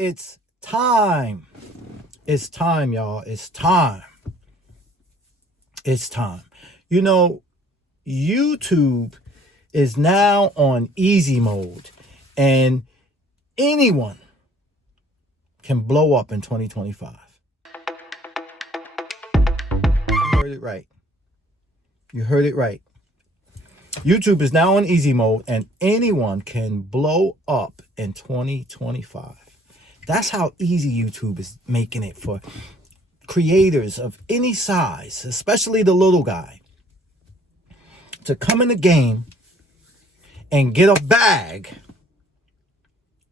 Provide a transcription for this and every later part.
it's time. It's time, y'all. It's time. It's time. You know, YouTube is now on easy mode, and anyone can blow up in 2025. You heard it right. You heard it right. YouTube is now on easy mode, and anyone can blow up in 2025. That's how easy YouTube is making it for creators of any size, especially the little guy, to come in the game and get a bag,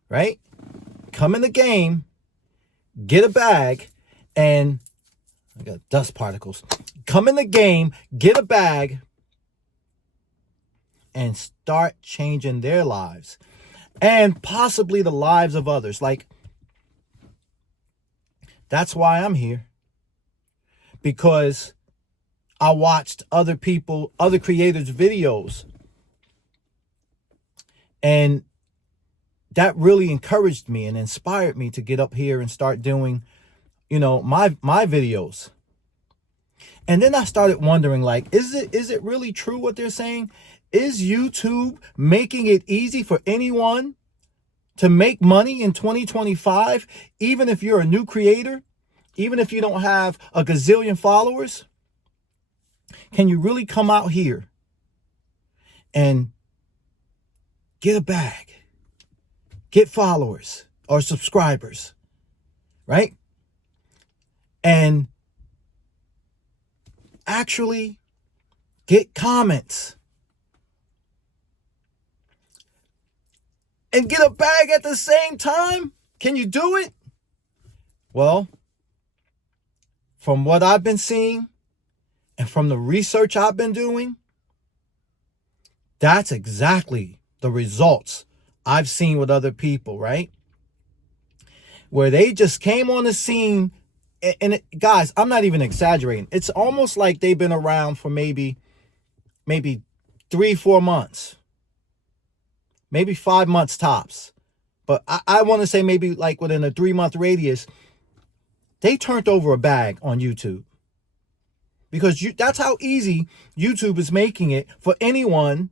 right? Come in the game, get a bag, and I got dust particles. Come in the game, get a bag, and start changing their lives and possibly the lives of others. Like, that's why I'm here, because I watched other creators' videos, and that really encouraged me and inspired me to get up here and start doing, my videos. And then I started wondering, like, is it really true what they're saying? Is YouTube making it easy for anyone to make money in 2025, even if you're a new creator, even if you don't have a gazillion followers? Can you really come out here and get a bag, get followers or subscribers, right? And actually get comments and get a bag at the same time? Can you do it? Well, from what I've been seeing and from the research I've been doing, that's exactly the results I've seen with other people, right? Where they just came on the scene, and guys, I'm not even exaggerating. It's almost like they've been around for maybe 3-4 months. Maybe 5 months tops. But I want to say maybe like within a 3-month radius, they turned over a bag on YouTube. Because that's how easy YouTube is making it for anyone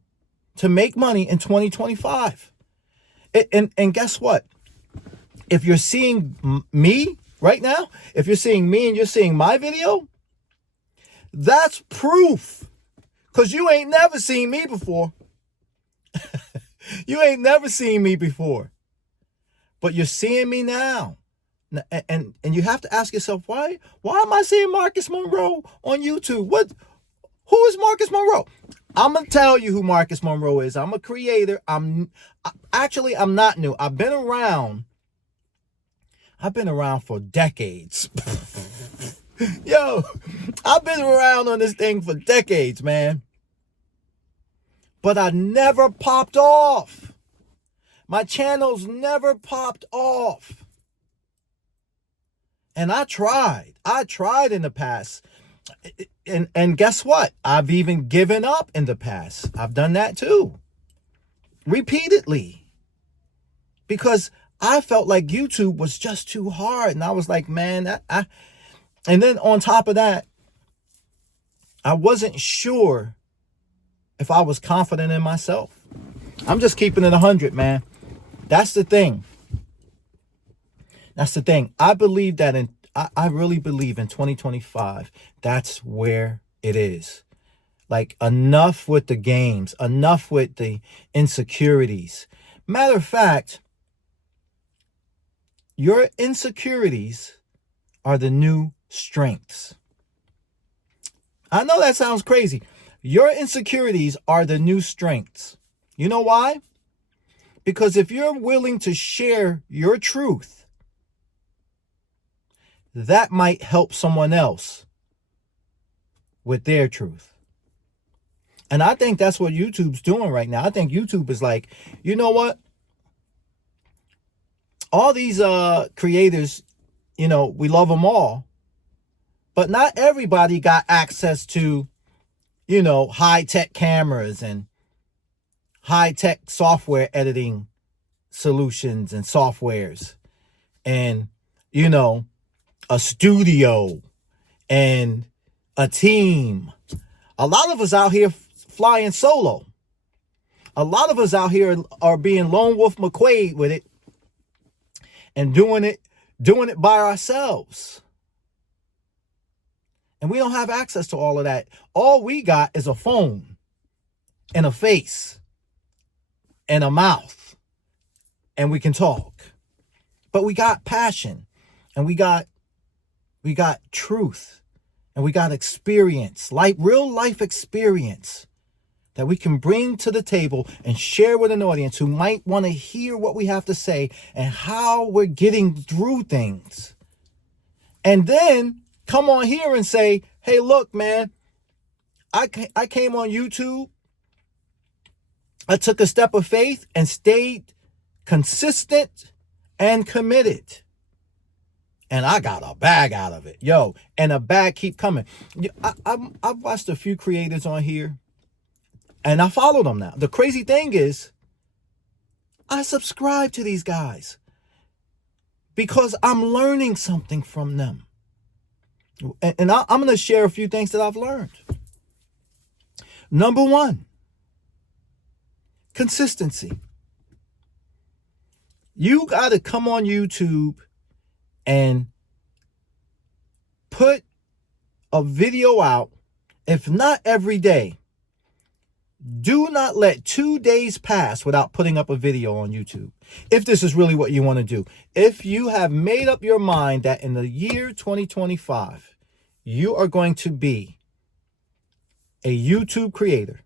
to make money in 2025. And guess what? If you're seeing me right now, if you're seeing me and you're seeing my video, that's proof. Because you ain't never seen me before. You ain't never seen me before, but you're seeing me now. And you have to ask yourself, why am I seeing Marcus Monroe on YouTube? Who is Marcus Monroe? I'm going to tell you who Marcus Monroe is. I'm a creator. I'm not new. I've been around for decades. Yo, I've been around on this thing for decades, man. But I never popped off. My channels never popped off. And I tried in the past. And guess what? I've even given up in the past. I've done that too. Repeatedly. Because I felt like YouTube was just too hard. And I was like, man, and then on top of that, I wasn't sure if I was confident in myself. I'm just keeping it 100, man. That's the thing. That's the thing. I believe that I really believe in 2025, that's where it is. Like, enough with the games, enough with the insecurities. Matter of fact, your insecurities are the new strengths. I know that sounds crazy. Your insecurities are the new strengths. You know why? Because if you're willing to share your truth, that might help someone else with their truth. And I think that's what YouTube's doing right now. I think YouTube is like, you know what? All these creators, we love them all. But not everybody got access to, high-tech cameras and high-tech software editing solutions and softwares. and, you know, a studio and a team. A lot of us out here flying solo. A lot of us out here are being Lone Wolf McQuade with it and doing it by ourselves. And we don't have access to all of that. All we got is a phone and a face and a mouth, and we can talk. But we got passion, and we got truth, and we got experience, like real life experience that we can bring to the table and share with an audience who might want to hear what we have to say and how we're getting through things. And then come on here and say, hey, look, man, I came on YouTube. I took a step of faith and stayed consistent and committed. And I got a bag out of it. Yo, and a bag keep coming. I've watched a few creators on here, and I follow them now. The crazy thing is, I subscribe to these guys because I'm learning something from them. And I'm going to share a few things that I've learned. Number one, consistency. You got to come on YouTube and put a video out, if not every day. Do not let 2 days pass without putting up a video on YouTube. If this is really what you want to do. If you have made up your mind that in the year 2025, you are going to be a YouTube creator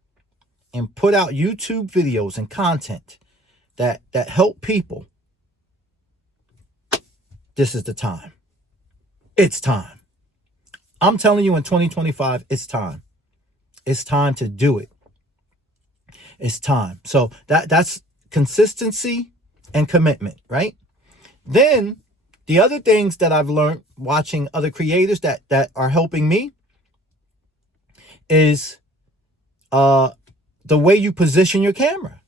and put out YouTube videos and content that help people, this is the time. It's time. I'm telling you, in 2025, it's time. It's time to do it. It's time. So that's consistency and commitment, right? Then the other things that I've learned watching other creators that are helping me is the way you position your camera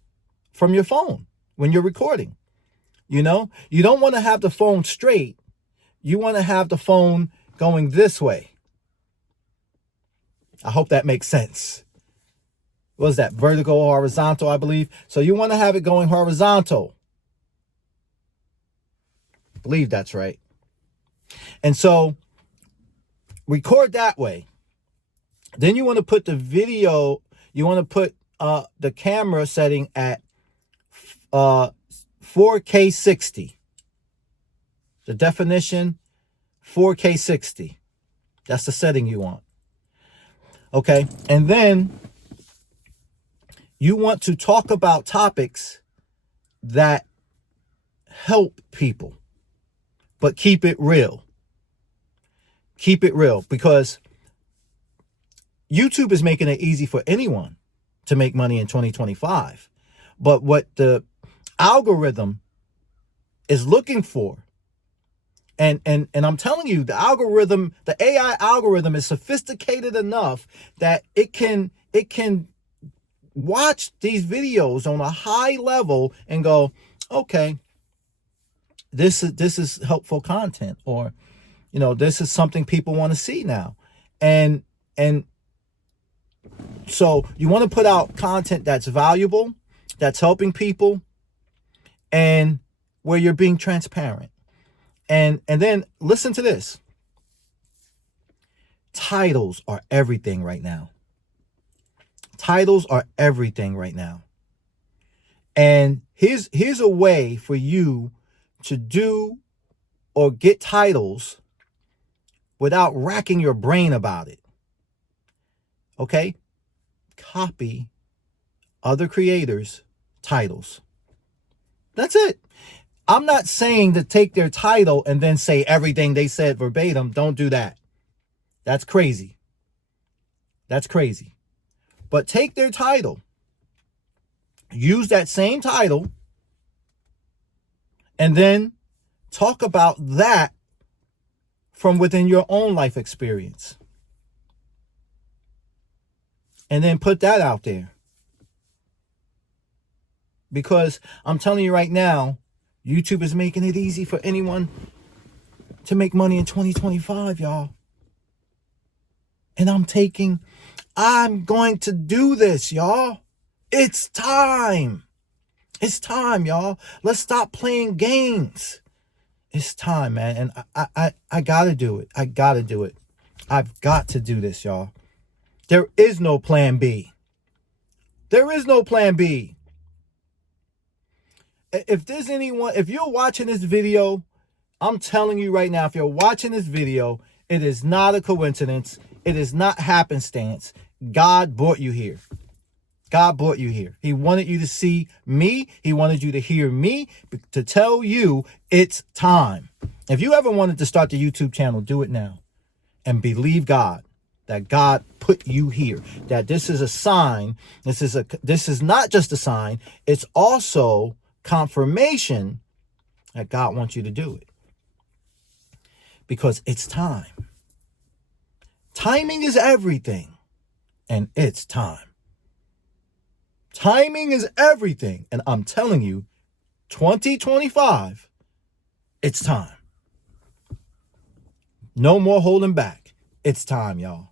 from your phone when you're recording. You know, you don't want to have the phone straight. You want to have the phone going this way. I hope that makes sense. What is that? Vertical or horizontal, I believe. So you want to have it going horizontal. I believe that's right. And so record that way. Then you want to put the video, you want to put the camera setting at 4K 60. The definition, 4K 60. That's the setting you want. Okay. And then you want to talk about topics that help people, but keep it real. Keep it real, because YouTube is making it easy for anyone to make money in 2025. But what the algorithm is looking for, and I'm telling you, the algorithm, the AI algorithm is sophisticated enough that it can watch these videos on a high level and go, okay, this is helpful content, or, you know, this is something people want to see now. And so you want to put out content that's valuable, that's helping people, and where you're being transparent. And then listen to this. Titles are everything right now. Titles are everything right now. And here's a way for you to do or get titles without racking your brain about it. Okay? Copy other creators' titles. That's it. I'm not saying to take their title and then say everything they said verbatim. Don't do that. That's crazy. That's crazy. But take their title. Use that same title. And then talk about that from within your own life experience. And then put that out there. Because I'm telling you right now, YouTube is making it easy for anyone to make money in 2025, y'all. And I'm going to do this, y'all. It's time. It's time, y'all. Let's stop playing games. It's time, man. And I gotta do it. I gotta do it. I've got to do this, y'all. There is no plan B. There is no plan B. If there's anyone, if you're watching this video, I'm telling you right now, if you're watching this video, it is not a coincidence. It is not happenstance. God brought you here. God brought you here. He wanted you to see me. He wanted you to hear me to tell you it's time. If you ever wanted to start the YouTube channel, do it now. And believe God that God put you here. That this is a sign. This is not just a sign. It's also confirmation that God wants you to do it. Because it's time. Timing is everything. And it's time. Timing is everything. And I'm telling you, 2025, it's time. No more holding back. It's time, y'all.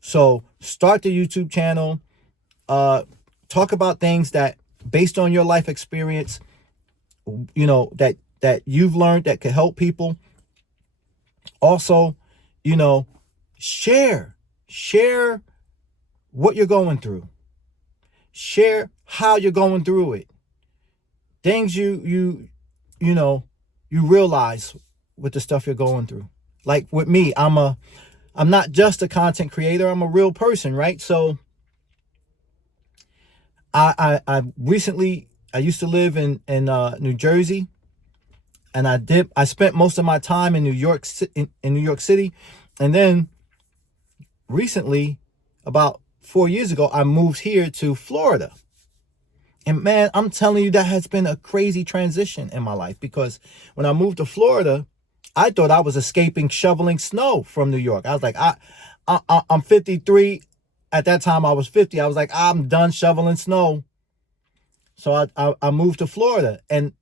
So start the YouTube channel. Talk about things that, based on your life experience, you know, that you've learned that could help people. Also, you know, share what you're going through. Share how you're going through it. Things you realize with the stuff you're going through. Like with me, I'm not just a content creator, I'm a real person, right? So I recently, I used to live in New Jersey, and I spent most of my time in New York City, and then recently, about 4 years ago, I moved here to Florida. And man, I'm telling you, that has been a crazy transition in my life, because when I moved to Florida, I thought I was escaping shoveling snow from New York. I was like, I'm 53. At that time, I was 50. I was like, I'm done shoveling snow. So I moved to Florida. And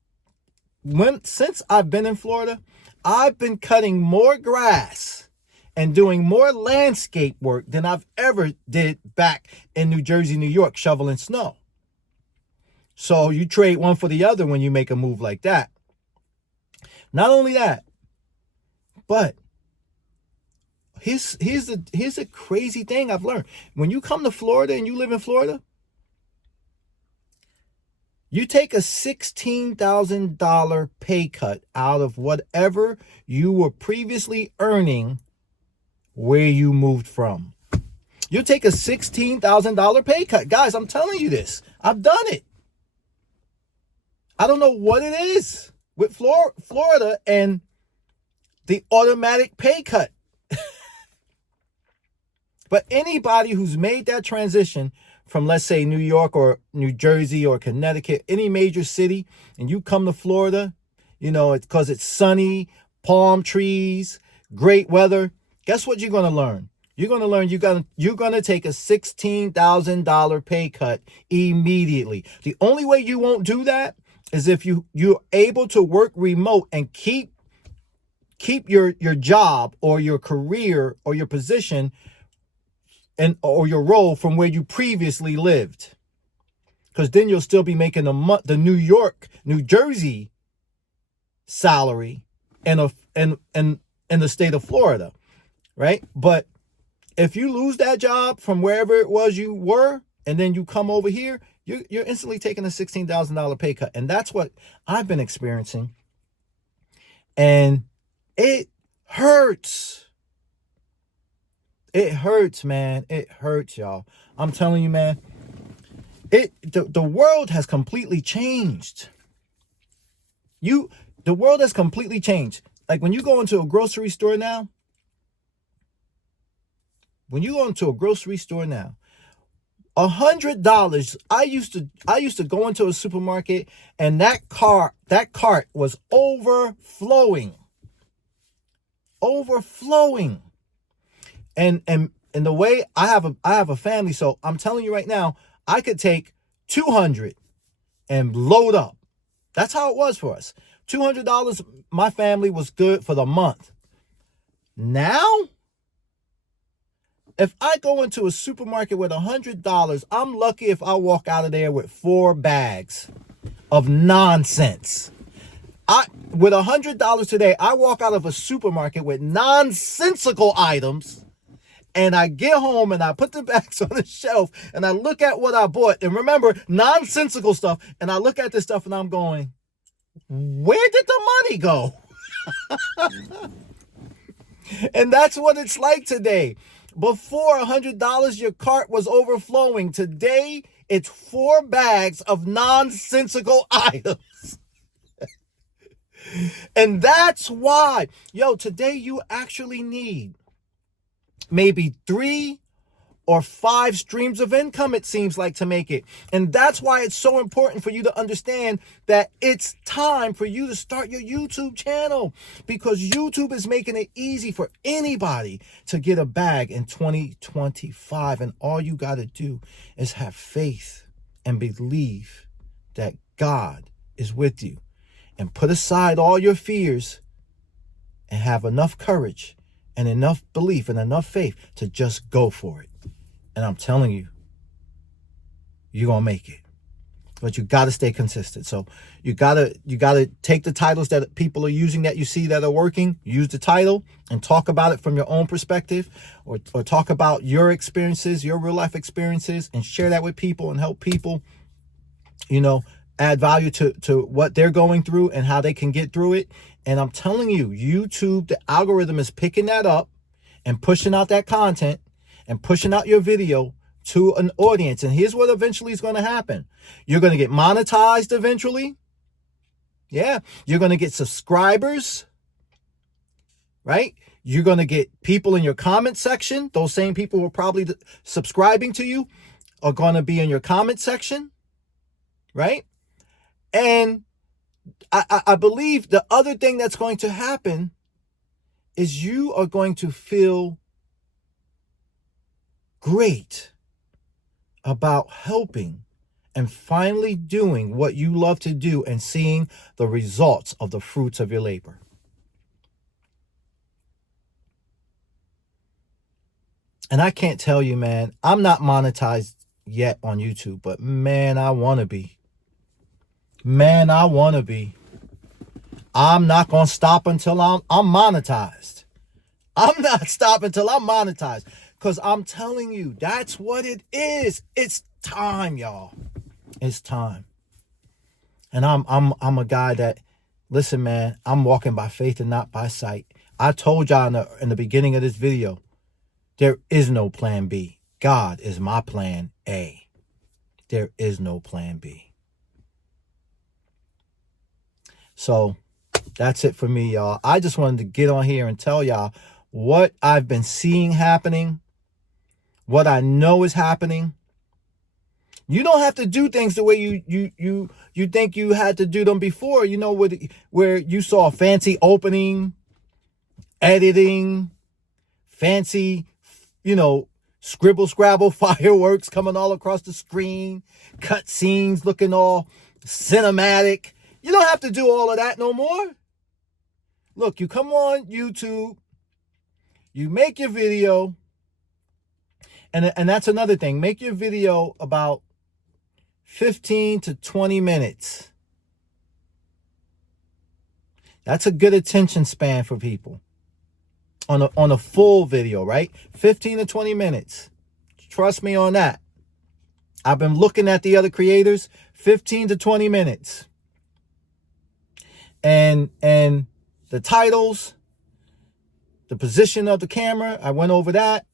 since I've been in Florida, I've been cutting more grass and doing more landscape work than I've ever did back in New Jersey, New York, shoveling snow. So you trade one for the other when you make a move like that. Not only that, but here's a crazy thing I've learned. When you come to Florida and you live in Florida, you take a $16,000 pay cut out of whatever you were previously earning where you moved from. You take a $16,000 pay cut. Guys, I'm telling you this. I've done it. I don't know what it is with Florida and the automatic pay cut. But anybody who's made that transition from, let's say, New York or New Jersey or Connecticut, any major city, and you come to Florida, you know, it's because it's sunny, palm trees, great weather. Guess what you're going to learn? You're going to learn you're going to take a $16,000 pay cut immediately. The only way you won't do that is if you're able to work remote and keep your job or your career or your position or your role from where you previously lived. Because then you'll still be making the New Jersey salary in the state of Florida, right? But if you lose that job from wherever it was you were, and then you come over here, you're instantly taking a $16,000 pay cut. And that's what I've been experiencing. And it hurts. It hurts, man. It hurts, y'all. I'm telling you, man. The world has completely changed. The world has completely changed. Like when you go into a grocery store now, $100. I used to go into a supermarket and that cart was overflowing. And the way I have a family, so I'm telling you right now, I could take 200 and load up. That's how it was for us. $200, my family was good for the month. Now, if I go into a supermarket with $100, I'm lucky if I walk out of there with 4 bags of nonsense. With $100 today, I walk out of a supermarket with nonsensical items, and I get home and I put the bags on the shelf and I look at what I bought. And remember, nonsensical stuff. And I look at this stuff and I'm going, where did the money go? And that's what it's like today. Before $100, your cart was overflowing. Today, it's 4 bags of nonsensical items. And that's why, today you actually need maybe 3 or 5 streams of income, it seems like, to make it. And that's why it's so important for you to understand that it's time for you to start your YouTube channel, because YouTube is making it easy for anybody to get a bag in 2025. And all you got to do is have faith and believe that God is with you, and put aside all your fears and have enough courage and enough belief and enough faith to just go for it. And I'm telling you, you're going to make it. But you got to stay consistent. So you got to take the titles that people are using that you see that are working, use the title and talk about it from your own perspective, or talk about your experiences, your real life experiences, and share that with people and help people, add value to what they're going through and how they can get through it. And I'm telling you, YouTube, the algorithm is picking that up and pushing out that content and pushing out your video to an audience. And here's what eventually is going to happen. You're going to get monetized eventually. Yeah. You're going to get subscribers, right? You're going to get people in your comment section. Those same people who are probably subscribing to you are going to be in your comment section, right? And I believe the other thing that's going to happen is you are going to feel great about helping and finally doing what you love to do and seeing the results of the fruits of your labor. And I can't tell you, man, I'm not monetized yet on YouTube, but man, I want to be. Man, I want to be. I'm not going to stop until I'm monetized. I'm not stopping until I'm monetized. Because I'm telling you, that's what it is. It's time, y'all. It's time. And I'm a guy that, listen, man, I'm walking by faith and not by sight. I told y'all in the beginning of this video, there is no plan B. God is my plan A. There is no plan B. So that's it for me, y'all. I just wanted to get on here and tell y'all what I've been seeing happening, what I know is happening. You don't have to do things the way you think you had to do them before. Where you saw a fancy opening, editing, fancy, scribble scrabble fireworks coming all across the screen, cut scenes looking all cinematic. You don't have to do all of that no more. Look, you come on YouTube, you make your video, and that's another thing. Make your video about 15 to 20 minutes. That's a good attention span for people. On a full video, right? 15 to 20 minutes. Trust me on that. I've been looking at the other creators, 15 to 20 minutes. And the titles, the position of the camera, I went over that.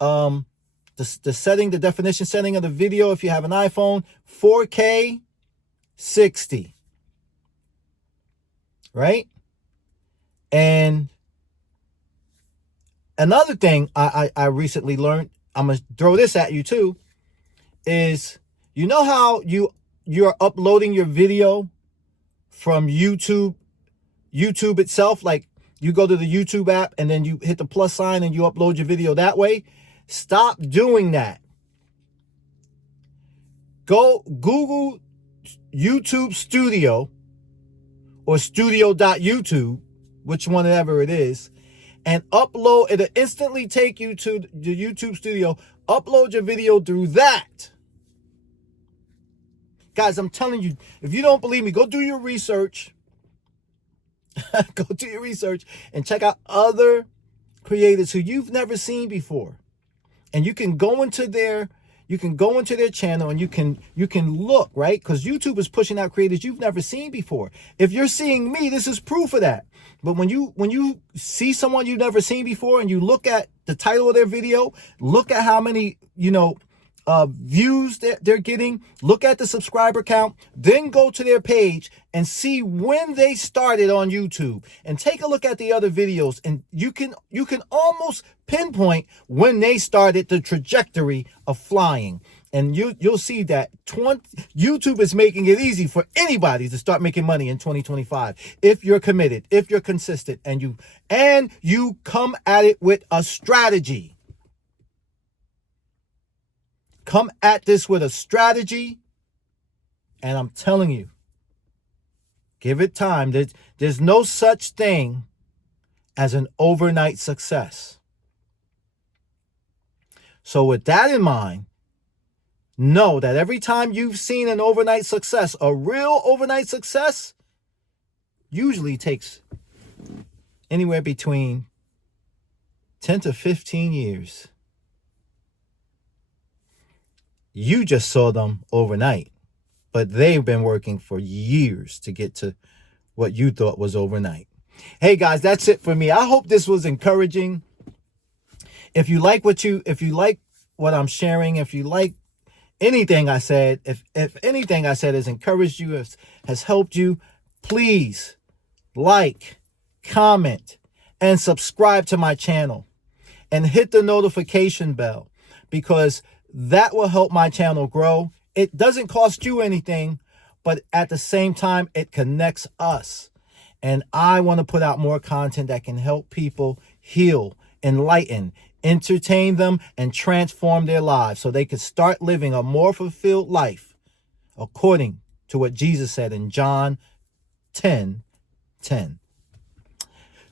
The setting, the definition setting of the video, if you have an iPhone, 4K 60. Right? And another thing I recently learned, I'm going to throw this at you too, is how you're uploading your video from YouTube itself? Like you go to the YouTube app and then you hit the plus sign and you upload your video that way. Stop doing that. Go Google YouTube Studio or studio.youtube, which one ever it is, and upload. It'll instantly take you to the YouTube studio. Upload your video through that. Guys, I'm telling you, if you don't believe me, go do your research. Go do your research and check out other creators who you've never seen before. And you can go into their channel and you can look, right? Because YouTube is pushing out creators you've never seen before. If you're seeing me, this is proof of that. But when you see someone you've never seen before and you look at the title of their video, look at how many, views they're getting, look at the subscriber count, then go to their page and see when they started on YouTube and take a look at the other videos, and you can almost pinpoint when they started the trajectory of flying. And you'll see that YouTube is making it easy for anybody to start making money in 2025 if you're committed, if you're consistent, and you come at it with a strategy. Come at this with a strategy, and I'm telling you, give it time. There's no such thing as an overnight success. So with that in mind, know that every time you've seen an overnight success, a real overnight success, usually takes anywhere between 10 to 15 years. You just saw them overnight, but they've been working for years to get to what you thought was overnight. Hey guys, that's it for me. I hope this was encouraging. If you like what I'm sharing, if you like anything I said, if anything I said has encouraged you, has helped you, please like, comment, and subscribe to my channel and hit the notification bell, because that will help my channel grow. It doesn't cost you anything, but at the same time, it connects us. And I want to put out more content that can help people heal, enlighten, entertain them, and transform their lives so they can start living a more fulfilled life according to what Jesus said in John 10:10.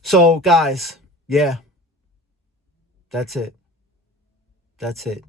So guys, yeah, that's it. That's it.